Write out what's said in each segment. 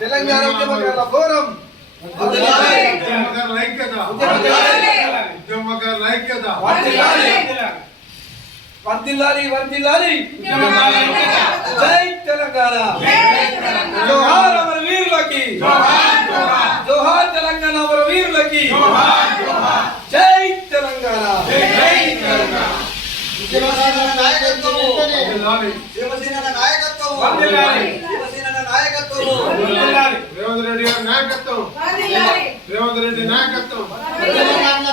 తెలంగాణ ఉద్యమకారుల ఫోరం వర్ధిల్లాలి వర్ధిల్లాలి జై తెలంగాణ జోహార్ అమర వీరులకి జోహార్ తెలంగాణ అమర వీరులకి జై తెలంగాణ శివసేన నాయకత్వం రేవంత్ రెడ్డి గారి నాయకత్వం రేవంత్ రెడ్డి నాయకత్వం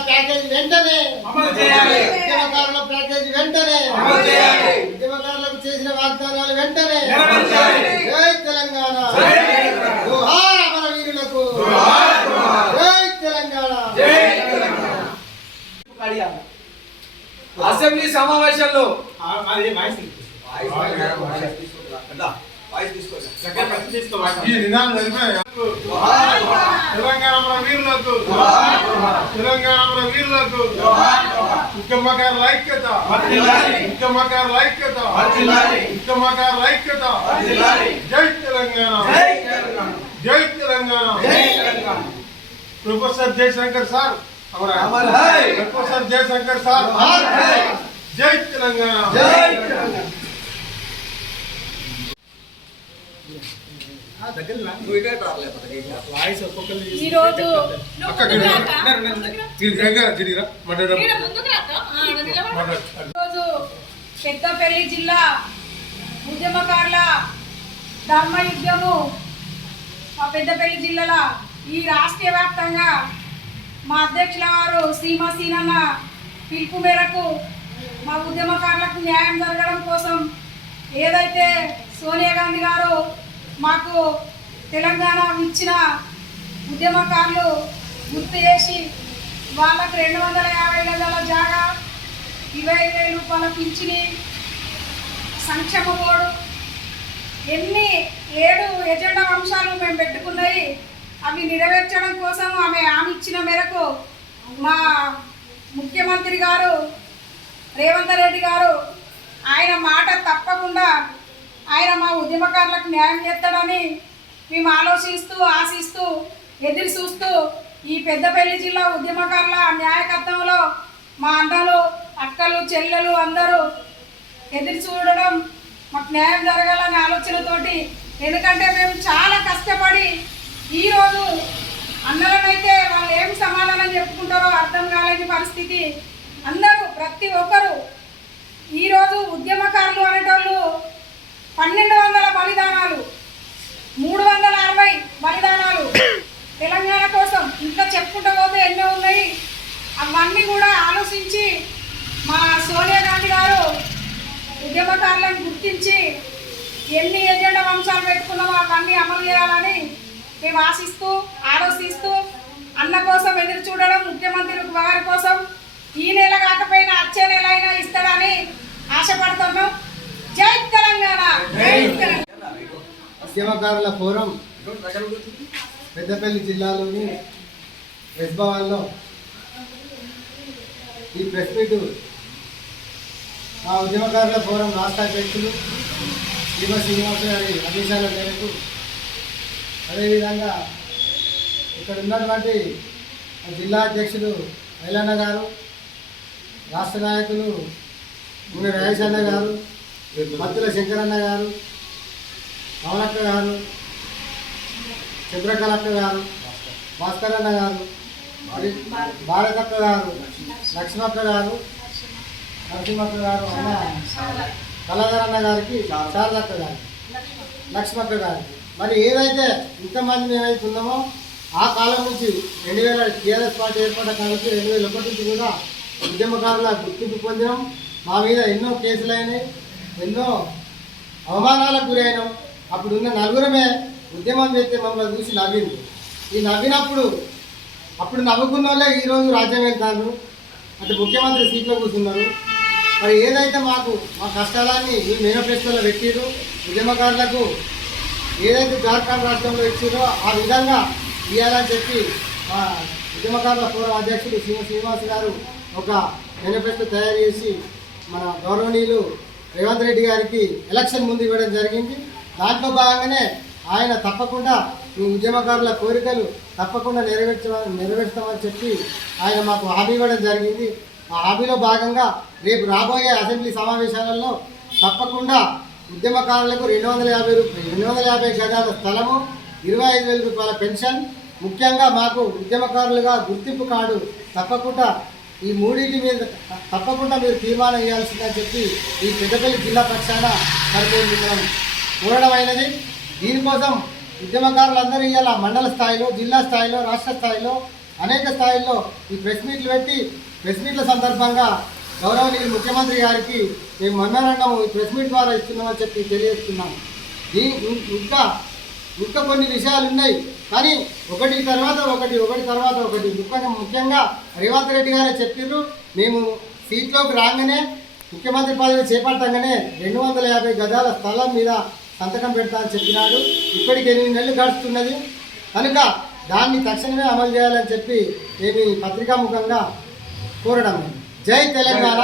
ప్యాకేజ్ వెంటనే అమలు చేయాలి ఉద్యమకారుల ప్యాకేజ్ వెంటనే అమలు చేయాలి ఉద్యమకారులకు చేసిన వాగ్దానాలు వెంటనే నెరవేర్చాలి జై తెలంగాణ జోహార్ అమర వీరులకు జై తెలంగాణ అసెంబ్లీ సమావేశంలో ఈ నినాదం తెలిపారు. తెలంగాణ వీరులకు తెలంగాణ వీరులకు ఉద్యమకారుల ఐక్యత ఉద్యమకారుల ఐక్యత ఉద్యమకారుల ఐక్యత జై తెలంగాణ జై Telangana professor Jayashankar sir professor Jayashankar sir జై తెలంగాణ ఈరోజు పెద్దపల్లి జిల్లా ఉద్యమకారుల ధర్మయుద్ధము మా పెద్దపల్లి జిల్లాలో ఈ రాష్ట్ర వ్యాప్తంగా మా అధ్యక్షుల వారు సీనన్న పిలుపు మేరకు మా ఉద్యమకారులకు న్యాయం జరగడం కోసం ఏదైతే సోనియా గాంధీ గారు మాకు తెలంగాణ ఇచ్చిన ఉద్యమకారులు గుర్తు చేసి వాళ్ళకు 250 గజాల జాగా 20,000 రూపాయల పింఛని సంక్షేమ బోర్డు ఎన్ని 7 ఎజెండా అంశాలు మేము పెట్టుకున్నాయి అవి నెరవేర్చడం కోసం ఆమె హామీ ఇచ్చిన మేరకు మా ముఖ్యమంత్రి గారు రేవంత్ రెడ్డి గారు ఆయన మాట తప్పకుండా ఆయన మా ఉద్యమకారులకు న్యాయం చేస్తాడని మేము ఆశిస్తూ ఎదురు చూస్తూ ఈ పెద్దపల్లి జిల్లా ఉద్యమకారుల న్యాయకత్వంలో మా అన్నలు అక్కలు చెల్లెలు అందరూ ఎదురు చూడడం మాకు న్యాయం జరగాలనే ఆలోచనతోటి ఎందుకంటే మేము చాలా కష్టపడి ఈరోజు అన్నలనైతే వాళ్ళు ఏం సమాధానం చెప్పుకుంటారో అర్థం కాలేని పరిస్థితి అందరూ ప్రతి ఒక్కరూ ఈరోజు ఉద్యమకారులు అనేటోళ్ళు 1200 బలిదానాలు 360 బలిదానాలు తెలంగాణ కోసం ఇంకా చెప్పుకుంటూ పోతే ఎన్నో ఉన్నాయి అవన్నీ కూడా ఆలోచించి మా సోనియా గాంధీ గారు ఉద్యమకారులను గుర్తించి ఎన్ని ఎజెండా అంశాలు పెట్టుకున్నామో అవన్నీ అమలు చేయాలని మేము ఆలోచిస్తూ అన్న కోసం ఎదురు చూడడం ముఖ్యమంత్రి వారి కోసం ఈ నెల కాకపోయినా వచ్చే నెల అయినా ఇస్తాడని ఆశపడుతున్నాం జై తెలంగాణ ఉద్యమకారుల ఫోరం పెద్దపల్లి జిల్లాలోని ప్రెస్ భవన్లో ఈ ప్రెస్ మీట్ మా ఉద్యమకారుల ఫోరం రాష్ట్ర అధ్యక్షులు శ్రీనివాస గారి ఆదేశాల మేరకు అదేవిధంగా ఇక్కడ ఉన్నటువంటి జిల్లా అధ్యక్షులు ఐలన్న గారు రాష్ట్ర నాయకులు ముని రాజేష్ అన్న గారు మత్తుల శంకరన్న గారు పవనక్క గారు చంద్రకళక్క గారు భాస్కరన్న గారు భారతక్క గారు లక్ష్మక్క గారు నరసింహక్క గారు అన్న కళాధరన్న గారికి శారదక్క గారు లక్ష్మక్క గారికి మరి ఏదైతే ఇంతమంది మేమైతే ఉన్నామో ఆ కాలం నుంచి 2000 టీఆర్ఎస్ పార్టీ ఏర్పడ్డ కాలంకి 2001 నుంచి కూడా ఉద్యమకారుల గుర్తింపు పొందినాం. మా మీద ఎన్నో కేసులు అయినాయి, ఎన్నో అవమానాలకు గురైనాం. అప్పుడున్న నలుగురమే ఉద్యమం చేస్తే మమ్మల్ని చూసి నవ్వింది. ఈ నవ్వినప్పుడు అప్పుడు నవ్వుకున్న వాళ్ళే ఈరోజు రాజ్యం వెళ్తారు, అంటే ముఖ్యమంత్రి సీట్లో కూర్చున్నారు. మరి ఏదైతే మా కష్టాలన్నీ ఈ మేనిఫెస్టోలో పెట్టిరో ఉద్యమకారులకు ఏదైతే జార్ఖండ్ రాష్ట్రంలో ఇచ్చారో ఆ విధంగా ఇవ్వాలని చెప్పి ఉద్యమకారుల ఫోరం అధ్యక్షుడు శ్రీనివాస్ గారు ఒక మేనిఫెస్టో తయారు చేసి మన గౌరవనీయులు రేవంత్ రెడ్డి గారికి ఎలక్షన్ ముందు ఇవ్వడం జరిగింది. దాంట్లో భాగంగానే ఆయన తప్పకుండా ఈ ఉద్యమకారుల కోరికలు తప్పకుండా నెరవేర్స్తామని చెప్పి ఆయన మాకు హామీ ఇవ్వడం జరిగింది. ఆ హామీలో భాగంగా రేపు రాబోయే అసెంబ్లీ సమావేశాలలో తప్పకుండా ఉద్యమకారులకు 250 గజాల స్థలము, 25,000 రూపాయల పెన్షన్, ముఖ్యంగా మాకు ఉద్యమకారులుగా గుర్తింపు కార్డు తప్పకుండా ఈ మూడింటి మీద తప్పకుండా మీరు తీర్మానం చేయాల్సిందని చెప్పి ఈ పెద్దపల్లి జిల్లా పక్షాన మరి మనం కోరడం అయినది. దీనికోసం ఉద్యమకారులందరూ ఇవాళ మండల స్థాయిలో, జిల్లా స్థాయిలో, రాష్ట్ర స్థాయిలో అనేక స్థాయిల్లో ఈ ప్రెస్ మీట్లు పెట్టి ప్రెస్ మీట్ల సందర్భంగా గౌరవనీయులు ముఖ్యమంత్రి గారికి మేము మెమోరాండం ఈ ప్రెస్ మీట్ ద్వారా ఇస్తున్నామని చెప్పి తెలియజేస్తున్నాం. ఇంకా కొన్ని విషయాలు ఉన్నాయి, కానీ ఒకటి తర్వాత ఒకటి ముఖ్యంగా రేవంత్ రెడ్డి గారే చెప్పారు, మేము సీట్లోకి రాగానే ముఖ్యమంత్రి పదవి చేపట్టగానే 250 గజాల స్థలం మీద సంతకం పెడతా అని చెప్పినాడు. ఇప్పటికి 8 నెలలు గడుస్తున్నది కనుక దాన్ని తక్షణమే అమలు చేయాలని చెప్పి మేము పత్రికాముఖంగా కోరడం. జై తెలంగాణ.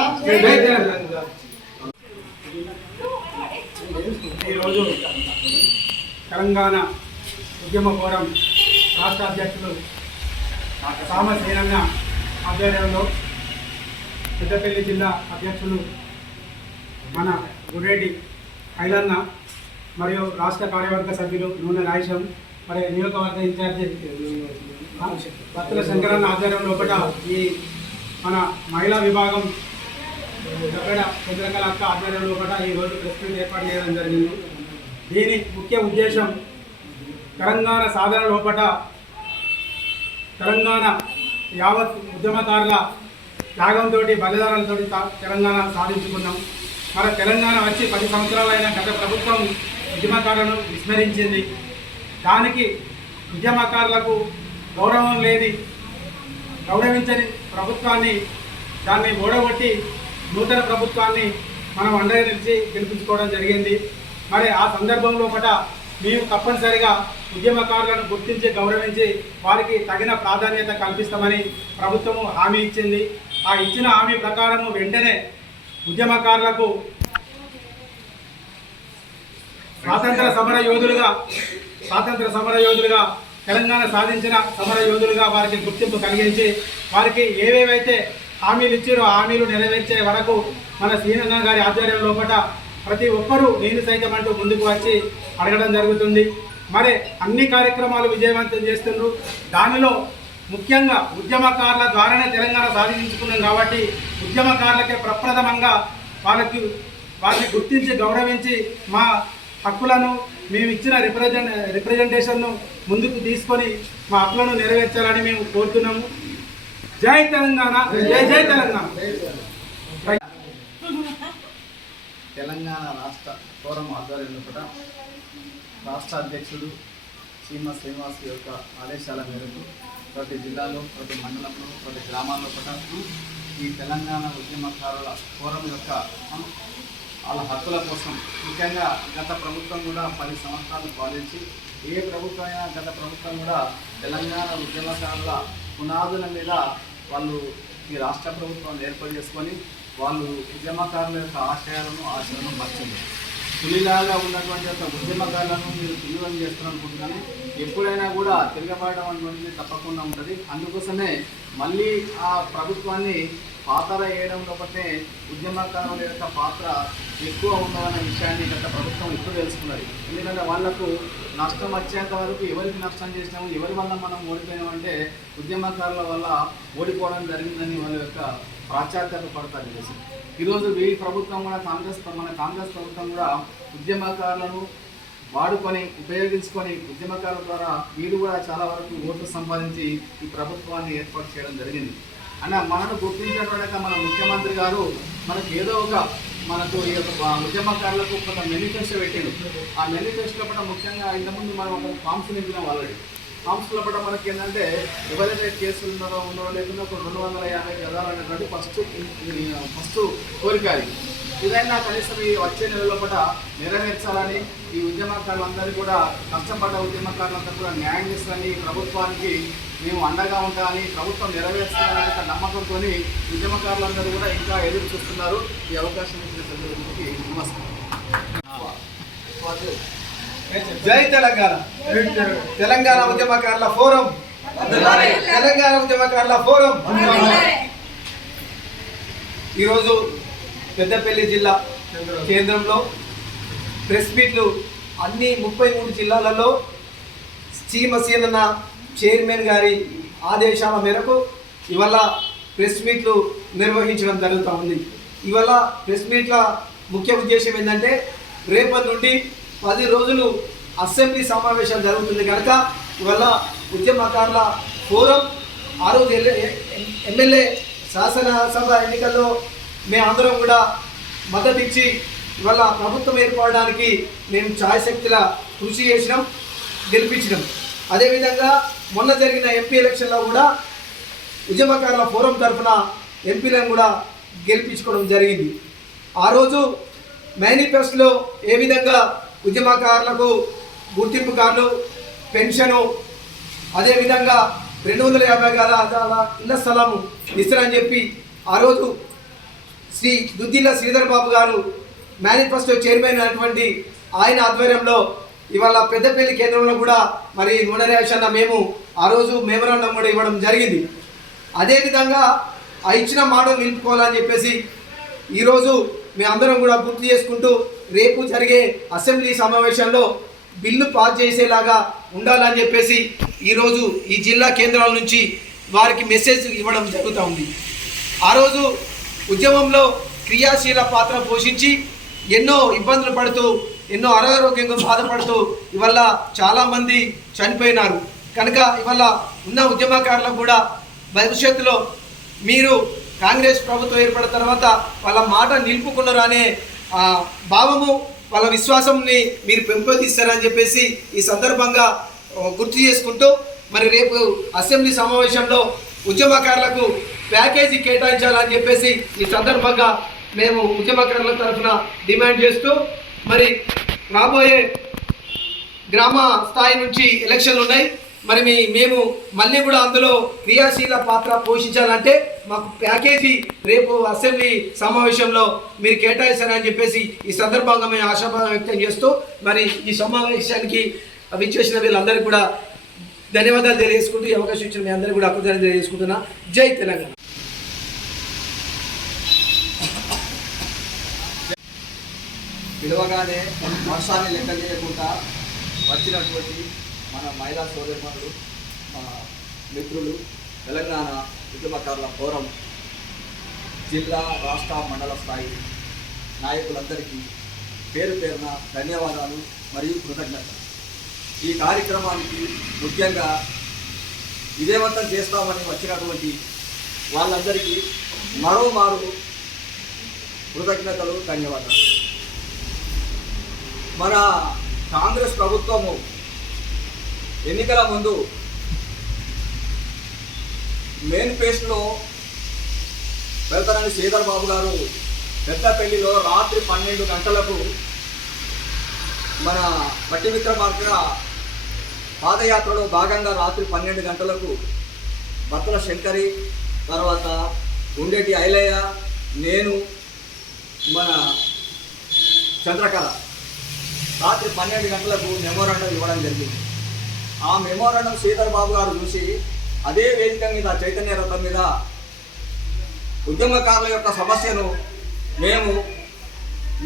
ఈరోజు తెలంగాణ ఉద్యమ ఫోరం రాష్ట్ర అధ్యక్షులు సామసేనన్న ఆధ్వర్యంలో పెద్దపల్లి జిల్లా అధ్యక్షులు మన గురెడ్డి ఐలన్న మరియు రాష్ట్ర కార్యవర్గ సభ్యులు నూనె రాయిశం మరి నియోజకవర్గ ఇన్ఛార్జి భక్తుల శంకరన్న ఆధ్వర్యం లోపల ఈ మన మహిళా విభాగం దగ్గర చంద్రకళ అక్క ఆధ్వర్యం లోపల ఈరోజు ప్రెస్ మీట్ ఏర్పాటు చేయడం జరిగింది. దీని ముఖ్య ఉద్దేశం తెలంగాణ సాధన లోపల తెలంగాణ యావత్ ఉద్యమకారుల త్యాగంతో బలిదానాలతో తెలంగాణ సాధించుకున్నాం. మన తెలంగాణ వచ్చి 10 సంవత్సరాలైన గత ప్రభుత్వం ఉద్యమకారులను విస్మరించింది. దానికి ఉద్యమకారులకు గౌరవించని ప్రభుత్వాన్ని దాన్ని ఓడగొట్టి నూతన ప్రభుత్వాన్ని మనం అండగా నిలిచి గెలిపించుకోవడం జరిగింది. మరి ఆ సందర్భంలో మేము తప్పనిసరిగా ఉద్యమకారులను గుర్తించి గౌరవించి వారికి తగిన ప్రాధాన్యత కల్పిస్తామని ప్రభుత్వము హామీ ఇచ్చింది. ఆ ఇచ్చిన హామీ ప్రకారము వెంటనే ఉద్యమకారులకు స్వాతంత్ర సమర యోధులుగా తెలంగాణ సాధించిన సమర యోధులుగా వారికి గుర్తింపు కలిగించి వారికి ఏవేవైతే హామీలు ఇచ్చారో హామీలు నెరవేర్చే వరకు మన శ్రీనన్న గారి ఆధ్వర్యం లోపల ప్రతి ఒక్కరూ నేను సైతం అంటూ ముందుకు వచ్చి అడగడం జరుగుతుంది. మరి అన్ని కార్యక్రమాలు విజయవంతం చేస్తున్నారు. దానిలో ముఖ్యంగా ఉద్యమకారుల ద్వారానే తెలంగాణ సాధించుకున్నాం కాబట్టి ఉద్యమకారులకే ప్రప్రథమంగా వారిని గుర్తించి గౌరవించి మా హక్కులను మేము ఇచ్చిన రిప్రజెంటేషన్ను ముందుకు తీసుకొని మా హక్కులను నెరవేర్చాలని మేము కోరుతున్నాము. జై తెలంగాణ, జై తెలంగాణ. తెలంగాణ రాష్ట్ర ఫోరం ఆధ్వర్యంలో కూడా రాష్ట్ర అధ్యక్షుడు శ్రీనివాస్ యొక్క ఆదేశాల మేరకు ప్రతి జిల్లాలో, ప్రతి మండలంలో, ప్రతి గ్రామాల్లో కూడా ఈ తెలంగాణ ఉద్యమకారుల ఫోరం యొక్క వాళ్ళ హక్కుల కోసం ముఖ్యంగా గత ప్రభుత్వం కూడా 10 సంవత్సరాలు పాలించి ఏ ప్రభుత్వం అయినా గత ప్రభుత్వం కూడా తెలంగాణ ఉద్యమకారుల పునాదుల మీద వాళ్ళు ఈ రాష్ట్ర ప్రభుత్వాన్ని ఏర్పాటు చేసుకొని వాళ్ళు ఉద్యమకారుల యొక్క ఆశయాలను మర్చింది. పులిలాగా ఉన్నటువంటి యొక్క ఉద్యమకారులను మీరు పిలువని చేస్తున్నారనుకుంటున్నాను. ఎప్పుడైనా కూడా తిరగబడడం అనేటువంటిది తప్పకుండా ఉంటుంది. అందుకోసమే మళ్ళీ ఆ ప్రభుత్వాన్ని పాత్ర వేయడంలో బట్టే ఉద్యమకారుల యొక్క పాత్ర ఎక్కువ ఉండదనే విషయాన్ని గత ప్రభుత్వం ఇప్పుడు తెలుసుకున్నది. ఎందుకంటే వాళ్లకు నష్టం వచ్చేంత వరకు ఎవరికి నష్టం చేసినాము, ఎవరి వల్ల మనం ఓడిపోయినామంటే ఉద్యమకారుల వల్ల ఓడిపోవడం జరిగిందని వాళ్ళ యొక్క పాశ్చాత్యాలు పడతారు చేసి ఈరోజు ఈ ప్రభుత్వం కూడా మన కాంగ్రెస్ ప్రభుత్వం కూడా ఉద్యమకారులను ఉపయోగించుకొని ఉద్యమకారుల ద్వారా వీరు కూడా చాలా వరకు ఓట్లు సంపాదించి ఈ ప్రభుత్వాన్ని ఏర్పాటు చేయడం జరిగింది. అన్న మనను గుర్తించినటువంటి మన ముఖ్యమంత్రి గారు మనకు ఏదో ఒక ఈ యొక్క ఉద్యమకారులకు కొంత మేనిఫెస్టో పెట్టిండు. ఆ మేనిఫెస్టోలో కూడా ముఖ్యంగా ఇంతకుముందు మనం ఒక ఫామ్స్ నింపినాం ఆల్రెడీ. ఫామ్స్లో కూడా మనకి ఏంటంటే ఎవరైతే కేసులు ఉన్నారో లేకుండా ఒక 250 గజాలు అనేటువంటి ఫస్ట్ కోరిక. అది ఇదైనా కనీసం ఈ వచ్చే నెలలో కూడా నెరవేర్చాలని, ఈ ఉద్యమకారులందరూ కూడా కష్టపడ్డ ఉద్యమకారులందరూ కూడా న్యాయం చేస్తారని, ప్రభుత్వానికి మేము అండగా ఉంటామని, ప్రభుత్వం నెరవేర్చాలనే నమ్మకంతో ఉద్యమకారులందరూ కూడా ఇంకా ఎదురు చూస్తున్నారు. ఈ అవకాశం ఇచ్చిన సభ్యులకి నమస్కారం. జై తెలంగాణ. తెలంగాణ ఉద్యమకారుల ఫోరం, తెలంగాణ ఉద్యమకారుల ఫోరం. ఈరోజు పెద్దపల్లి జిల్లా కేంద్రంలో ప్రెస్ మీట్లు అన్ని 33 జిల్లాలలో సీఎన్న చైర్మన్ గారి ఆదేశాల మేరకు ఇవాళ ప్రెస్ మీట్లు నిర్వహించడం జరుగుతూ ఉంది. ఇవాళ ప్రెస్ మీట్ల ముఖ్య ఉద్దేశం ఏంటంటే, రేపటి నుండి 10 రోజులు అసెంబ్లీ సమావేశాలు జరుగుతుంది కనుక ఇవాళ ఉద్యమకారుల ఫోరం ఆ రోజు ఎమ్మెల్యే శాసనసభ ఎన్నికల్లో మేమందరం కూడా మద్దతు ఇచ్చి ఇవాళ ప్రభుత్వం ఏర్పడడానికి మేము ఛాయశక్తిలా కృషి చేసినాం, గెలిపించినాం. అదేవిధంగా మొన్న జరిగిన ఎంపీ ఎలక్షన్లో కూడా ఉద్యమకారుల ఫోరం తరఫున ఎంపీలను కూడా గెలిపించుకోవడం జరిగింది. ఆ రోజు మేనిఫెస్టోలో ఏ విధంగా ఉద్యమకారులకు గుర్తింపు కార్డులు, పెన్షను, అదేవిధంగా 250 గజాల ఇళ్ల స్థలము ఇస్తారని చెప్పి ఆ రోజు శ్రీ దుద్దిల్ల శ్రీధర్ బాబు గారు మేనిఫెస్టో చైర్మన్ అయినటువంటి ఆయన ఆధ్వర్యంలో ఇవాళ పెద్దపల్లి కేంద్రంలో కూడా మరి నూనెరేష్ అన్న మేము ఆ రోజు మెమరాండం కూడా ఇవ్వడం జరిగింది. అదేవిధంగా ఆ ఇచ్చిన మాటలు నిలుపుకోవాలని చెప్పేసి ఈరోజు మేమందరం కూడా గుర్తు చేసుకుంటూ రేపు జరిగే అసెంబ్లీ సమావేశంలో బిల్లు పాస్ చేసేలాగా ఉండాలని చెప్పేసి ఈరోజు ఈ జిల్లా కేంద్రాల నుంచి వారికి మెసేజ్ ఇవ్వడం జరుగుతూ ఉంది. ఆ రోజు ఉద్యమంలో క్రియాశీల పాత్ర పోషించి ఎన్నో ఇబ్బందులు పడుతూ, ఎన్నో అనారోగ్యంగా బాధపడుతూ ఇవాళ చాలామంది చనిపోయినారు. కనుక ఇవాళ ఉన్న ఉద్యమకారులకు కూడా భవిష్యత్తులో మీరు కాంగ్రెస్ ప్రభుత్వం ఏర్పడిన తర్వాత వాళ్ళ మాట నిలుపుకున్నారు అనే భావము, వాళ్ళ విశ్వాసంని మీరు పెంపొందిస్తారని చెప్పేసి ఈ సందర్భంగా గుర్తు చేసుకుంటూ మరి రేపు అసెంబ్లీ సమావేశంలో ఉద్యమకారులకు ప్యాకేజీ కేటాయించాలని చెప్పేసి ఈ సందర్భంగా మేము ఉద్యమకారుల తరఫున డిమాండ్ చేస్తూ, మరి రాబోయే గ్రామ స్థాయి నుంచి ఎలక్షన్లు ఉన్నాయి. మరి మేము మళ్ళీ కూడా అందులో క్రియాశీల పాత్ర పోషించాలంటే మాకు ప్యాకేజీ రేపు అసెంబ్లీ సమావేశంలో మీరు కేటాయిస్తారని చెప్పేసి ఈ సందర్భంగా మేము ఆశాభావం వ్యక్తం చేస్తూ మరి ఈ సమావేశానికి విచ్చేసిన వీళ్ళందరికీ కూడా ధన్యవాదాలు తెలియజేసుకుంటూ ఈ అవకాశం ఇచ్చిన మీ అందరికీ కూడా కృతజ్ఞతలు తెలియజేసుకుంటున్నా. జై తెలంగాణ. పిలవగానే వర్షాన్ని లెక్క చేయకుండా వచ్చినటువంటి మన మహిళా సోదరిమణులు, మా మిత్రులు, తెలంగాణ ఉద్యమకారుల ఫోరం జిల్లా, రాష్ట్ర, మండల స్థాయి నాయకులందరికీ పేరు పేరున ధన్యవాదాలు మరియు కృతజ్ఞతలు. ఈ కార్యక్రమానికి ముఖ్యంగా విజయవంతం చేస్తామని వచ్చినటువంటి వాళ్ళందరికీ మరోమారు కృతజ్ఞతలు, ధన్యవాదాలు. మన కాంగ్రెస్ ప్రభుత్వము ఎన్నికల ముందు మేనిఫెస్టోలో వెళ్తారని శ్రీధర్ బాబు గారు పెద్దపల్లిలో రాత్రి 12 గంటలకు మన పట్టి విక్రమార్క పాదయాత్రలో భాగంగా రాత్రి 12 గంటలకు బత్తల శంకరి, తర్వాత ఉండేటి ఐలయ్య, నేను, మన చంద్రకళ రాత్రి 12 గంటలకు మెమోరాండం ఇవ్వడం జరిగింది. ఆ మెమోరాండం శ్రీధర్ బాబు గారు చూసి అదే వేదిక మీద, చైతన్య రథం మీద ఉద్యమకారుల యొక్క సమస్యను మేము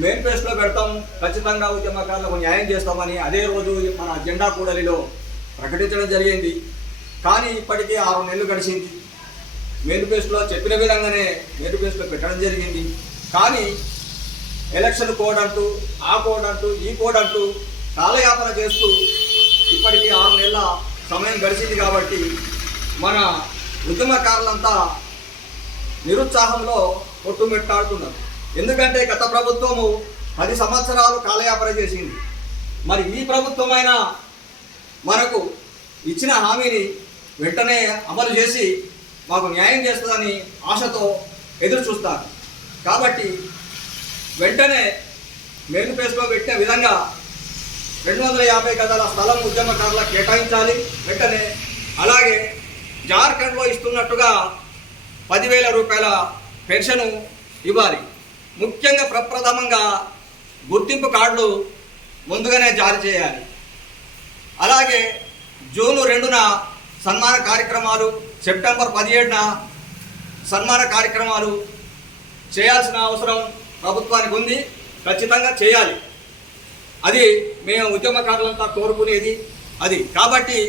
మేనిఫెస్టోలో పెడతాం, ఖచ్చితంగా ఉద్యమకారులకు న్యాయం చేస్తామని అదే రోజు మన జెండా కూడలిలో ప్రకటించడం జరిగింది. కానీ ఇప్పటికీ 6 నెలలు గడిచింది. మేనిఫెస్టోలో చెప్పిన విధంగానే మేనిఫెస్టోలో పెట్టడం జరిగింది. కానీ ఎలక్షన్ కోడ్ అంటూ, ఆ కోడ్ అంటూ, ఈ కోడ్ అంటూ కాలయాపన చేస్తూ ఇప్పటికీ 6 నెలల సమయం గడిచింది. కాబట్టి మన ఉద్యమకారులంతా నిరుత్సాహంలో కొట్టుమిట్టాడుతున్నారు. ఎందుకంటే గత ప్రభుత్వము 10 సంవత్సరాలు కాలయాపన చేసింది. మరి ఈ ప్రభుత్వమైనా మనకు ఇచ్చిన హామీని వెంటనే అమలు చేసి మాకు న్యాయం చేస్తుందని ఆశతో ఎదురు చూస్తారు. కాబట్టి వెంటనే మేనిఫెస్టోలో పెట్టిన విధంగా 250 గజాల స్థలం ఉద్యమకారులకు కేటాయించాలి వెంటనే. అలాగే జార్ఖండ్లో ఇస్తున్నట్టుగా 10,000 రూపాయల పెన్షను ఇవ్వాలి. ముఖ్యంగా ప్రప్రథమంగా గుర్తింపు కార్డులు ముందుగానే జారీ చేయాలి. అలాగే జూన్ 2న సన్మాన కార్యక్రమాలు, సెప్టెంబర్ 17న సన్మాన కార్యక్రమాలు చేయాల్సిన అవసరం ప్రభుత్వానికి ఉంది. ఖచ్చితంగా చేయాలి. అది మేము ఉద్యమకారులంతా కోరుకునేది అది. కాబట్టి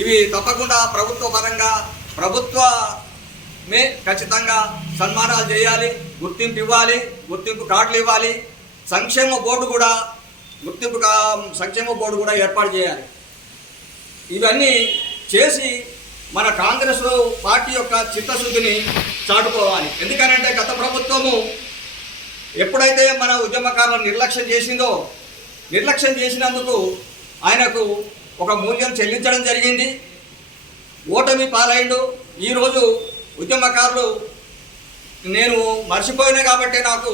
ఇవి తప్పకుండా ప్రభుత్వ పరంగా ప్రభుత్వమే ఖచ్చితంగా సన్మానాలు చేయాలి, గుర్తింపు ఇవ్వాలి, గుర్తింపు కార్డులు ఇవ్వాలి. సంక్షేమ బోర్డు కూడా సంక్షేమ బోర్డు కూడా ఏర్పాటు చేయాలి. ఇవన్నీ చేసి మన కాంగ్రెస్ పార్టీ యొక్క చిత్తశుద్ధిని చాటుకోవాలి. ఎందుకనంటే గత ప్రభుత్వము ఎప్పుడైతే మన ఉద్యమకారులను నిర్లక్ష్యం చేసినందుకు ఆయనకు ఒక మూల్యం చెల్లించడం జరిగింది. ఓటమి పాలైండు. ఈరోజు ఉద్యమకారులు నేను మర్చిపోయినా కాబట్టి నాకు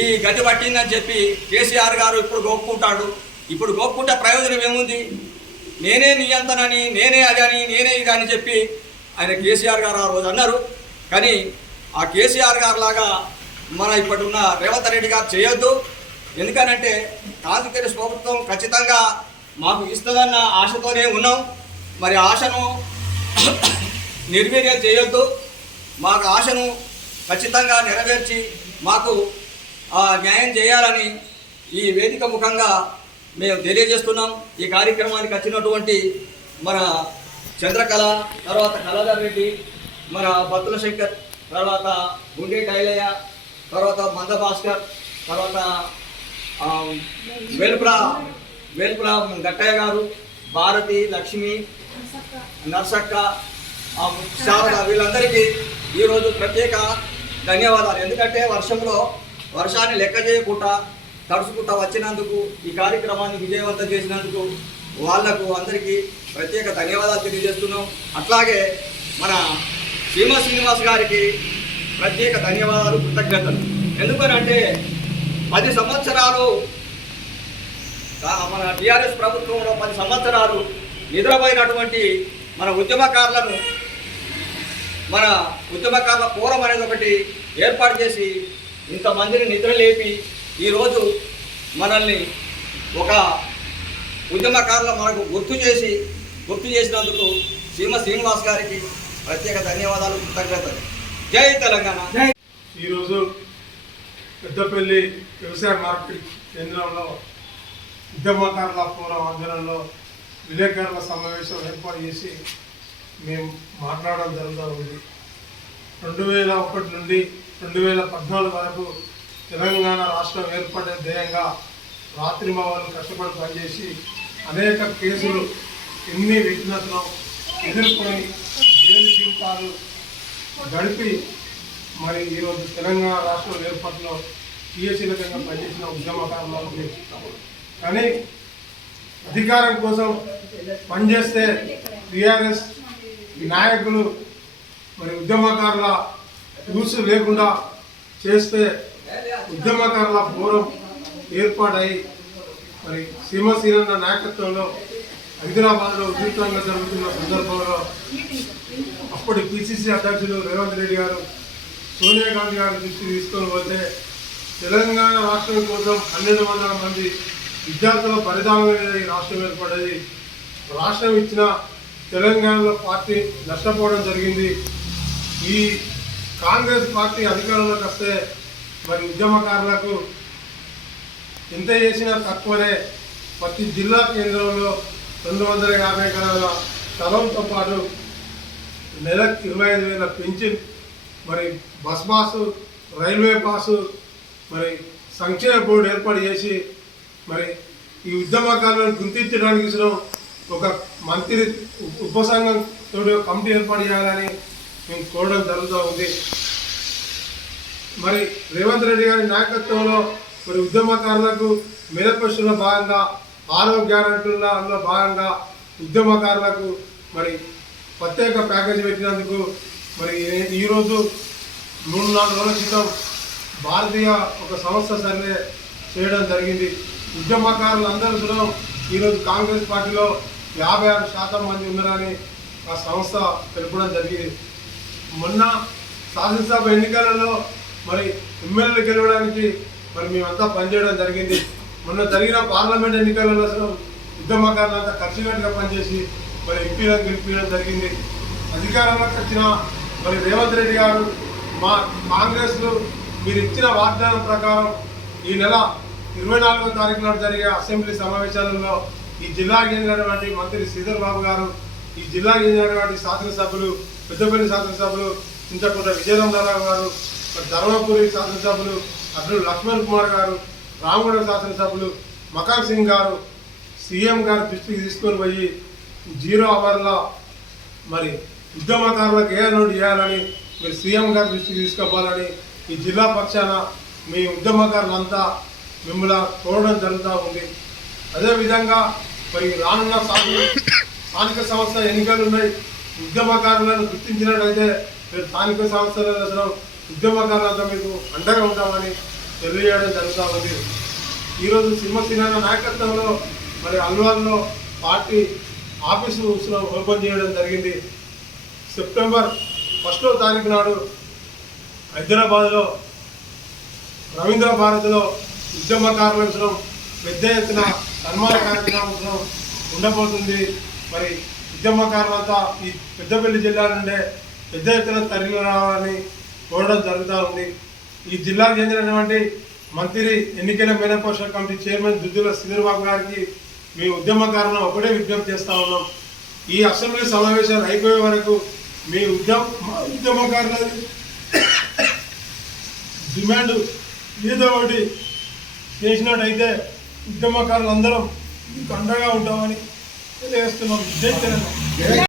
ఈ గతి పట్టిందని చెప్పి కేసీఆర్ గారు ఇప్పుడు గోపుకుంటాడు. ఇప్పుడు గోపుకుంటే ప్రయోజనం ఏముంది? నేనే నియంత్రణని, నేనే అదని, నేనే ఇది అని చెప్పి ఆయన కేసీఆర్ గారు ఆ రోజు అన్నారు. కానీ ఆ కేసీఆర్ గారు లాగా మన ఇప్పుడున్న రేవంత్ రెడ్డి గారు చేయొద్దు. ఎందుకనంటే కాంగ్రెస్ ప్రభుత్వం ఖచ్చితంగా మాకు ఇస్తుందన్న ఆశతోనే ఉన్నాం. మరి ఆశను నిర్వీర్యం చేయొద్దు. మాకు ఆశను ఖచ్చితంగా నెరవేర్చి మాకు న్యాయం చేయాలని ఈ వేదిక ముఖంగా మేము తెలియజేస్తున్నాం. ఈ కార్యక్రమానికి వచ్చినటువంటి మన చంద్రకళ, తర్వాత కళాధర్ రెడ్డి, మన బత్తుల శంకర్, తర్వాత గుండె టైలయ్య, తర్వాత మంద భాస్కర్, తర్వాత వేల్పుర గట్టయ్య గారు, భారతి, లక్ష్మి, నర్సక్క, శారద, వీళ్ళందరికీ ఈరోజు ప్రత్యేక ధన్యవాదాలు. ఎందుకంటే వర్షాన్ని లెక్క చేయకుండా తడుచుకుంటా వచ్చినందుకు, ఈ కార్యక్రమాన్ని విజయవంతం చేసినందుకు వాళ్లకు అందరికీ ప్రత్యేక ధన్యవాదాలు తెలియజేస్తున్నాం. అట్లాగే మన శ్రీనివాస్ గారికి ప్రత్యేక ధన్యవాదాలు, కృతజ్ఞతలు. ఎందుకనంటే 10 సంవత్సరాలు మన టీఆర్ఎస్ ప్రభుత్వంలో 10 సంవత్సరాలు నిద్రపోయినటువంటి మన ఉద్యమకారుల ఫోరం అనేది ఒకటి ఏర్పాటు చేసి ఇంతమందిని నిద్ర లేపి ఈరోజు మనల్ని ఒక ఉద్యమకారులు మనకు గుర్తు చేసినందుకు శ్రీనివాస్ గారికి ప్రత్యేక ధన్యవాదాలు, కృతజ్ఞతలు. జై తెలంగాణ. ఈరోజు పెద్దపల్లి వ్యవసాయ మార్కెట్ కేంద్రంలో ఉద్యమకారుల ఫోరం ఆధ్వర్యంలో విలేకరుల సమావేశం ఏర్పాటు చేసి మేము మాట్లాడడం జరుగుతూ ఉంది. 2001 నుండి 2014 వరకు తెలంగాణ రాష్ట్రం ఏర్పడే ధ్యేయంగా రాత్రింబవళ్ళు కష్టపడి పనిచేసి అనేక కేసులు, ఎన్ని విఘ్నతలు ఎదుర్కొని జైలు జీవితాలు గడిపి మరి ఈరోజు తెలంగాణ రాష్ట్రం ఏర్పాటులో క్రియాశీలకంగా పనిచేసిన ఉద్యమకారులు. కానీ అధికారం కోసం పనిచేస్తే టీఆర్ఎస్ నాయకులు మరి ఉద్యమకారుల యూస్ లేకుండా చేస్తే ఉద్యమకారుల ఫోరం ఏర్పాటై మరి సీమసీనన్న నాయకత్వంలో హైదరాబాద్లో ఉధృతంగా జరుగుతున్న సందర్భంలో అప్పటి పిసిసి అధ్యక్షులు రేవంత్ రెడ్డి గారు సోనియా గాంధీ గారి దృష్టికి తీసుకొని పోతే తెలంగాణ రాష్ట్రం కోసం 1200 మంది విద్యార్థుల పరిధానం మీద ఈ రాష్ట్రం ఏర్పడ్డది. రాష్ట్రం ఇచ్చిన తెలంగాణలో పార్టీ నష్టపోవడం జరిగింది. ఈ కాంగ్రెస్ పార్టీ అధికారంలోకి వస్తే మరి ఉద్యమకారులకు ఎంత చేసినా తక్కువనే. ప్రతి జిల్లా కేంద్రంలో 250 గజాల స్థలంతో పాటు నెలకు 25,000 పెన్షన్, మరి బస్ పాసు, రైల్వే పాసు, మరి సంక్షేమ బోర్డు ఏర్పాటు చేసి మరి ఈ ఉద్యమకారులను గుర్తించడానికి ఒక మంత్రి ఉపసంఘం కమిటీ ఏర్పాటు చేయాలని మేము కోరడం జరుగుతూ ఉంది. మరి రేవంత్ రెడ్డి గారి నాయకత్వంలో మరి ఉద్యమకారులకు మేనిఫెస్టోలో భాగంగా 6 గ్యారెంటీలలో భాగంగా ఉద్యమకారులకు మరి ప్రత్యేక ప్యాకేజీ పెట్టినందుకు మరి ఈరోజు 3-4 రోజుల క్రితం భారతీయ ఒక సంస్థ సర్వే చేయడం జరిగింది. ఉద్యమకారులందరూ కూడా ఈరోజు కాంగ్రెస్ పార్టీలో 56% మంది ఉన్నారని ఆ సంస్థ తెలపడం జరిగింది. మొన్న శాసనసభ ఎన్నికలలో మరి ఎమ్మెల్యేలు గెలవడానికి మరి మేమంతా పనిచేయడం జరిగింది. మొన్న జరిగిన పార్లమెంట్ ఎన్నికలలో ఉద్యమకారులంతా కలిసికట్టుగా పనిచేసి మరి ఎంపీలను గెలిపించడం జరిగింది. అధికారంలోకి వచ్చిన మరి రేవంత్ రెడ్డి గారు మా కాంగ్రెస్లో మీరు ఇచ్చిన వాగ్దానం ప్రకారం ఈ నెల 24వ తారీఖు నాడు జరిగే అసెంబ్లీ సమావేశాలలో ఈ జిల్లాకి చెందినటువంటి మంత్రి శ్రీధర్ బాబు గారు, ఈ జిల్లాకి చెందినటువంటి శాసనసభ్యులు, పెద్దపల్లి శాసనసభ్యులు చింతకుంట విజయరామరావు గారు, ధర్మపురి శాసనసభ్యులు అబ్దుల్ లక్ష్మణ్ కుమార్ గారు, రామగూడ శాసనసభ్యులు మకాన్ సింగ్ గారు సీఎం గారి దృష్టికి తీసుకొని పోయి 0 అవర్లో మరి ఉద్యమకారులకు ఏ నోటు చేయాలని మీరు సీఎం గారి దృష్టికి తీసుకుపోవాలని ఈ జిల్లా పక్షాన మీ ఉద్యమకారులంతా మిమ్మల్ని కోరడం జరుగుతూ ఉంది. అదేవిధంగా మరి రానున్న స్థానిక సంస్థ ఎన్నికలు ఉన్నాయి. ఉద్యమకారులను గుర్తించినట్లయితే మీరు స్థానిక సంస్థలలో ఉద్యమకారులంతా మీకు అండగా ఉంటామని తెలియజేయడం జరుగుతూ ఉంది. ఈరోజు సింహసినాన నాయకత్వంలో మరి అల్వాల్లో పార్టీ ఆఫీసు ఓపెన్ చేయడం జరిగింది. సెప్టెంబర్ 1వ తారీఖు నాడు హైదరాబాద్లో రవీంద్ర భారతిలో ఉద్యమకారులను పెద్ద ఎత్తున సన్మాన కార్యక్రమం ఉండబోతుంది. మరి ఉద్యమకారులంతా ఈ పెద్దపల్లి జిల్లా నుండే పెద్ద ఎత్తున తరలి రావాలని కోరడం జరుగుతూ ఉంది. ఈ జిల్లాకు చెందినటువంటి మంత్రి ఎన్నికల మేనిఫెస్టో కమిటీ చైర్మన్ దుద్దుల శ్రీధర్బాబు గారికి మీ ఉద్యమకారులను ఒకటే విజ్ఞప్తి చేస్తూ ఉన్నాం. ఈ అసెంబ్లీ సమావేశాలు అయిపోయే వరకు మీ ఉద్యమకారుల డిమాండ్ ఏదో ఒకటి చేసినట్టయితే ఉద్యమకారులందరం మీకు అండగా ఉంటామని తెలియజేస్తున్నాం. జై తెలంగాణ.